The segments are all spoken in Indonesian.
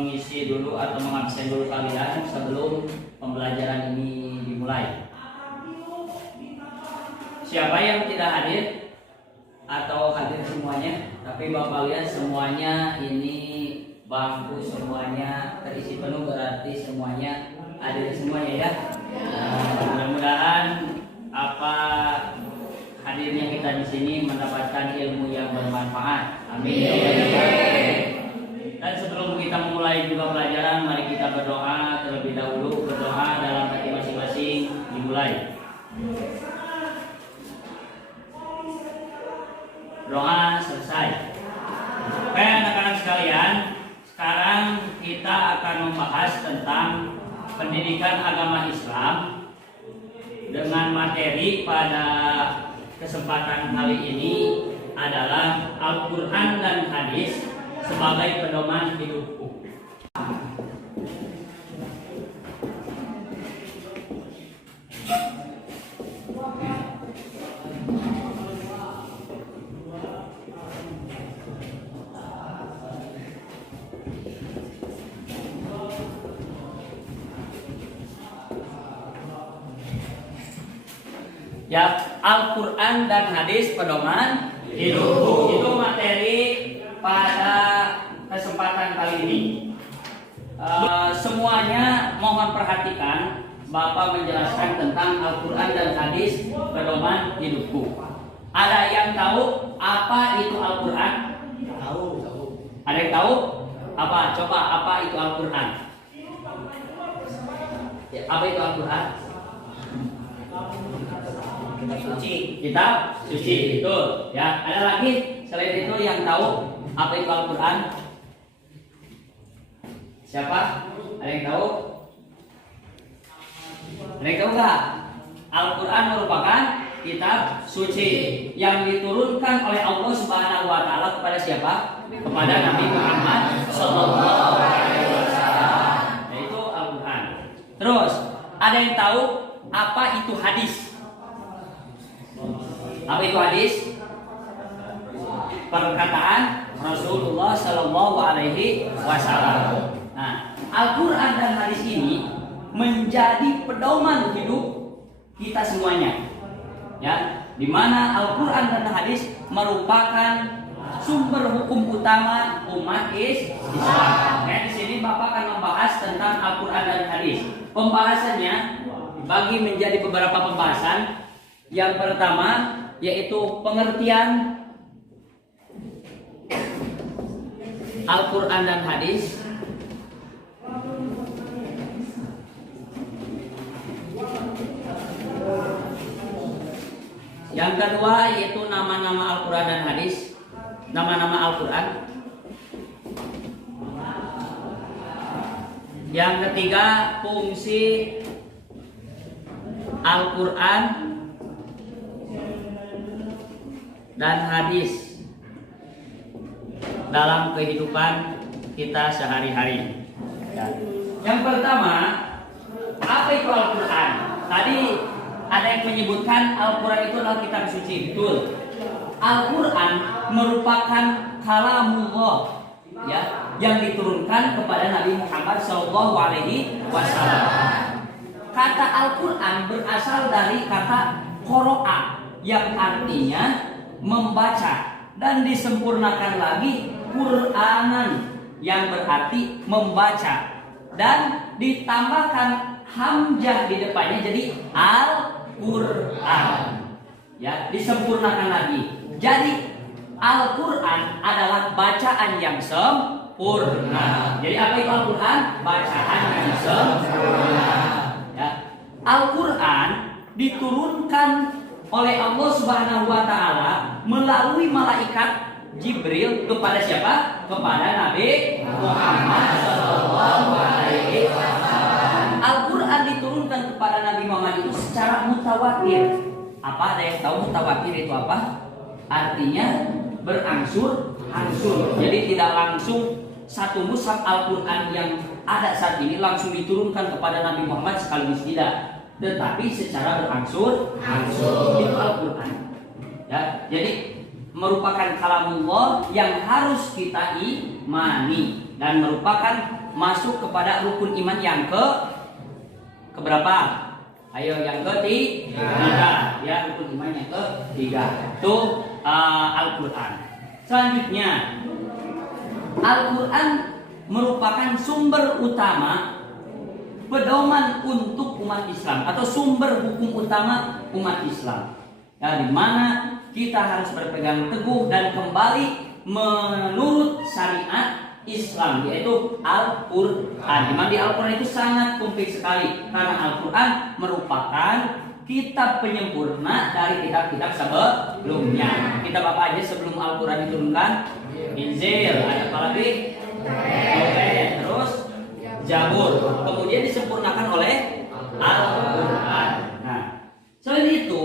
mengisi dulu atau mengabsen dulu kalian sebelum pembelajaran ini dimulai. Siapa yang tidak hadir atau hadir semuanya? Tapi Bapak lihat semuanya ini bangku semuanya terisi penuh, berarti semuanya hadir semuanya ya. Mudah-mudahan apa hadirnya kita di sini mendapatkan ilmu yang bermanfaat. Amin. Dan sebelum kita memulai juga pelajaran, mari kita berdoa terlebih dahulu. Berdoa dalam hati masing-masing dimulai. Doa selesai. Oke anak-anak sekalian, sekarang kita akan membahas tentang pendidikan agama Islam dengan materi pada kesempatan kali ini adalah Al-Quran dan Hadis sebagai pedoman hidupku. Ya, Al-Quran dan Hadis pedoman hidupku. Itu materi pada kesempatan kali ini. Semuanya mohon perhatikan, Bapak menjelaskan tentang Al-Quran dan Hadis pedoman hidupku. Ada yang tahu apa itu Al-Quran? Tahu. Ada yang tahu? Apa? Coba apa itu Al-Quran? Ya, apa itu Al-Quran? Kitab suci, betul. Ya, ada lagi selain itu yang tahu apa itu Al-Quran? Siapa? Ada yang tahu? Ada yang tahu nggak? Al-Quran merupakan kitab suci yang diturunkan oleh Allah Subhanahu Wa Taala kepada siapa? Kepada Nabi Muhammad Sallallahu Alaihi Wasallam. Yaitu Al-Quran. Terus ada yang tahu apa itu hadis? Apa itu hadis? Perkataan Rasulullah Sallallahu Alaihi Wasallam. Nah, Al-Quran dan hadis ini menjadi pedoman hidup kita semuanya. Ya, di mana Al-Quran dan hadis merupakan sumber hukum utama umat Islam. Di sini Bapak akan membahas tentang Al-Quran dan hadis. Pembahasannya dibagi menjadi beberapa pembahasan. Yang pertama yaitu pengertian Al-Quran dan hadis. Yang kedua yaitu nama-nama Al-Quran dan hadis, nama-nama Al-Quran. Yang ketiga fungsi Al-Quran dan hadis dalam kehidupan kita sehari-hari. Yang pertama, apa itu Al-Quran? Tadi ada yang menyebutkan Al-Quran itu adalah kitab suci. Betul. Al-Quran merupakan kalamullah, ya, yang diturunkan kepada Nabi Muhammad SAW. Kata Al-Quran berasal dari kata qoro'a yang artinya membaca, dan disempurnakan lagi Qur'anan yang berarti membaca, dan ditambahkan hamzah di depannya jadi Al-Quran. Ya, disempurnakan lagi. Jadi Al-Quran adalah bacaan yang sempurna. Jadi apa itu Al-Quran? Bacaan yang sempurna. Ya. Al-Quran diturunkan oleh Allah Subhanahu Wa Taala melalui malaikat Jibril kepada siapa? Kepada Nabi Muhammad Sallallahu Alaihi Wasallam. Al-Quran diturunkan kepada Nabi Muhammad itu secara mutawatir. Apa ada yang tahu mutawatir itu apa? Artinya berangsur-angsur. Jadi tidak langsung satu mushaf Al-Quran yang ada saat ini langsung diturunkan kepada Nabi Muhammad sekaligus, tidak, tetapi secara berangsur-angsur. Itu Al-Quran. Ya, jadi merupakan kalamullah yang harus kita imani dan merupakan masuk kepada rukun iman yang keberapa? Ayo yang ketiga, ya rukun iman yang ketiga itu Al-Quran. Selanjutnya Al-Quran merupakan sumber utama pedoman untuk umat Islam atau sumber hukum utama umat Islam. Ya, di mana kita harus berpegang teguh dan kembali menurut syariat Islam, yaitu Al-Quran. Di mana di Al-Quran itu sangat komplit sekali karena Al-Quran merupakan kitab penyempurna dari kitab-kitab sebelumnya. Kitab apa aja sebelum Al-Quran diturunkan? Injil, ada apa lagi? Taurat, terus Zabur, kemudian disempurnakan oleh Al-Quran. Nah, selain itu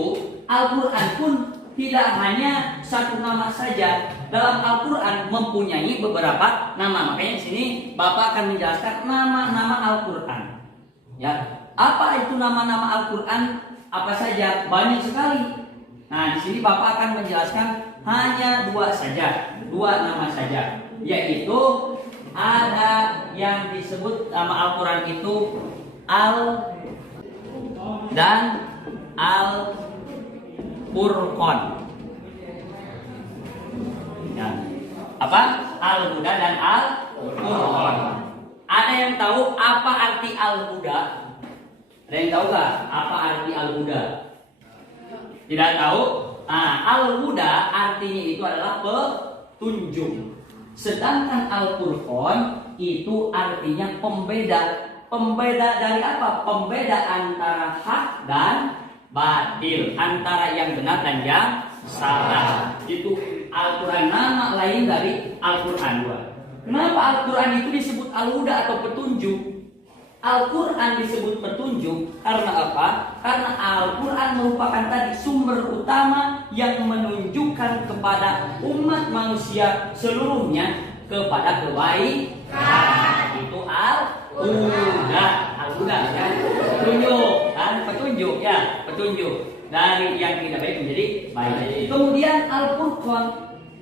Al-Quran pun tidak hanya satu nama saja. Dalam Al-Quran mempunyai beberapa nama. Makanya di sini Bapak akan menjelaskan nama-nama Al-Quran. Ya, apa itu nama-nama Al-Quran? Apa saja? Banyak sekali. Nah, di sini Bapak akan menjelaskan hanya dua nama saja, yaitu ada yang disebut nama Al-Quran itu Al dan Al-Furqan. Ya. Apa? Al-Huda dan Al-Furqan. Ada yang tahu apa arti Al-Huda? Ada yang tahu gak apa arti Al-Huda? Tidak tahu? Al-Huda artinya itu adalah petunjuk. Sedangkan Al-Furqan itu artinya pembeda. Pembeda dari apa? Pembeda antara hak dan batil, antara yang benar dan yang salah. Itu Al-Quran, nama lain dari Al-Quran. Kenapa Al-Quran itu disebut Al-Huda atau petunjuk? Al-Quran disebut petunjuk karena apa? Karena Al-Quran merupakan tadi sumber utama yang menunjukkan kepada umat manusia seluruhnya kepada kebaikan. Itu Al-Huda. Al-Huda ya, petunjuk kan, petunjuk ya, petunjuk dari yang tidak baik menjadi baik. Kemudian Al-Furqan,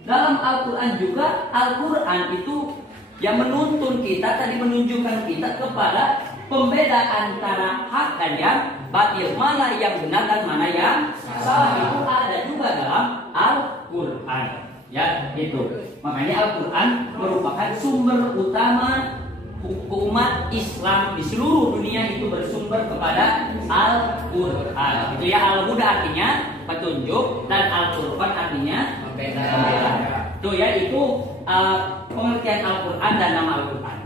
dalam Al-Quran juga Al-Quran itu yang menuntun kita, tadi menunjukkan kita kepada pembeda antara hak dan yang batil, mana yang benar dan mana yang salah. Itu ada juga dalam Al-Quran. Ya, itu. Makanya Al-Quran merupakan sumber utama umat Islam di seluruh dunia itu bersumber kepada Al-Quran. Itu ya, Al-Huda artinya petunjuk dan Al-Furqan artinya pembeda. Itu ya, itu pengertian Al-Quran dan nama Al-Quran.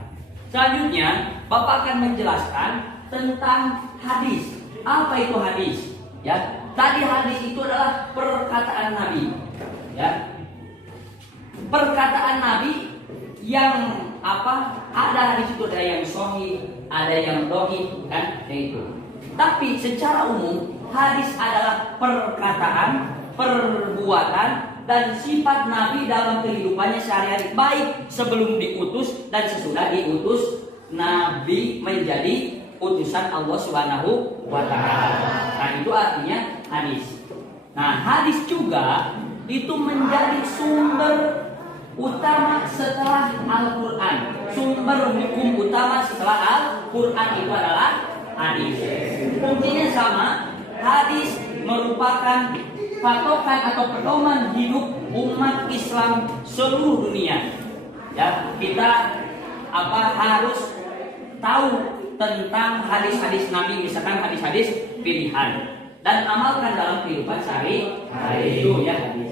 Selanjutnya Bapak akan menjelaskan tentang hadis. Apa itu hadis? Ya, tadi hadis itu adalah perkataan Nabi. Ya, perkataan Nabi yang apa? Ada hadis itu, ada yang sahih, ada yang dhaif, kan? Itu. Tapi secara umum hadis adalah perkataan, perbuatan dan sifat Nabi dalam kehidupannya sehari-hari, baik sebelum diutus dan sesudah diutus Nabi menjadi utusan Allah Subhanahu wa Ta'ala. Nah, itu artinya hadis. Nah, hadis juga itu menjadi sumber utama setelah Al-Quran. Sumber hukum utama setelah Al-Quran itu adalah hadis. Fungsinya sama. Hadis merupakan patokan atau pedoman hidup umat Islam seluruh dunia. Ya, kita harus tahu tentang hadis-hadis Nabi, misalkan hadis-hadis pilihan, dan amalkan dalam kehidupan sehari-hari. Itu ya hadis.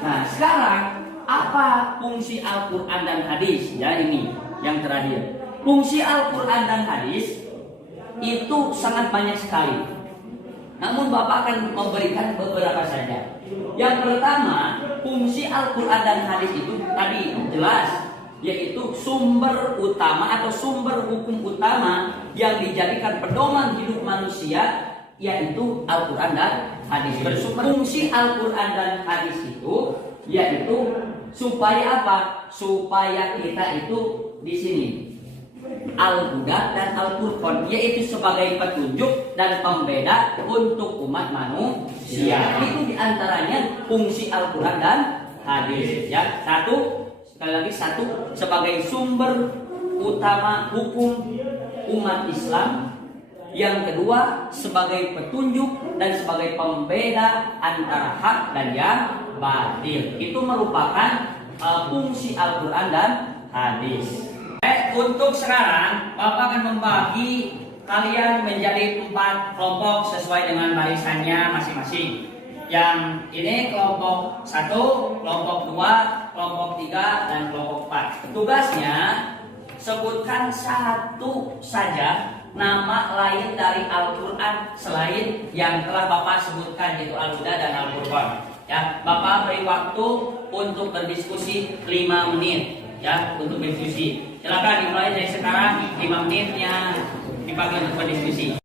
Nah, sekarang apa fungsi Al-Quran dan hadis? Ya, ini yang terakhir. Fungsi Al-Quran dan hadis itu sangat banyak sekali. Namun Bapak akan memberikan beberapa saja. Yang pertama, fungsi Al-Quran dan hadis itu tadi jelas, yaitu sumber utama atau sumber hukum utama yang dijadikan pedoman hidup manusia, yaitu Al-Quran dan hadis. Fungsi Al-Quran dan hadis itu yaitu supaya apa? Supaya kita itu di sini Al-Huda dan Al-Furqan, yaitu sebagai petunjuk dan pembeda untuk umat manusia. Itu diantaranya fungsi Al-Quran dan hadis. Ya, sekali lagi satu sebagai sumber utama hukum umat Islam. Yang kedua, sebagai petunjuk dan sebagai pembeda antara hak dan yang batil. Itu merupakan fungsi Al-Quran dan hadis. Untuk sekarang, Bapak akan membagi kalian menjadi 4 kelompok sesuai dengan barisannya masing-masing. Yang ini kelompok 1, kelompok 2, kelompok 3, dan kelompok 4. Tugasnya, sebutkan satu saja nama lain dari Al-Quran selain yang telah Bapak sebutkan, yaitu Al-Huda dan Al-Furqan. Ya, Bapak beri waktu untuk berdiskusi 5 menit. Ya, untuk berdiskusi. Silakan dimulai dari sekarang, 5 menitnya dipakai untuk berdiskusi.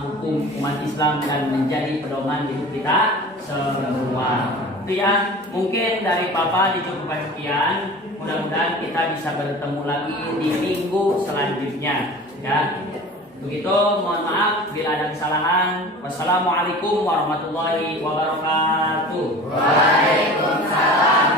Hukum umat Islam dan menjadi pedoman hidup kita semua. Itu ya, mungkin dari Bapak dicukupkan sekian. Mudah-mudahan kita bisa bertemu lagi di minggu selanjutnya. Ya, begitu. Mohon maaf bila ada kesalahan. Wassalamualaikum warahmatullahi wabarakatuh. Waalaikumsalam.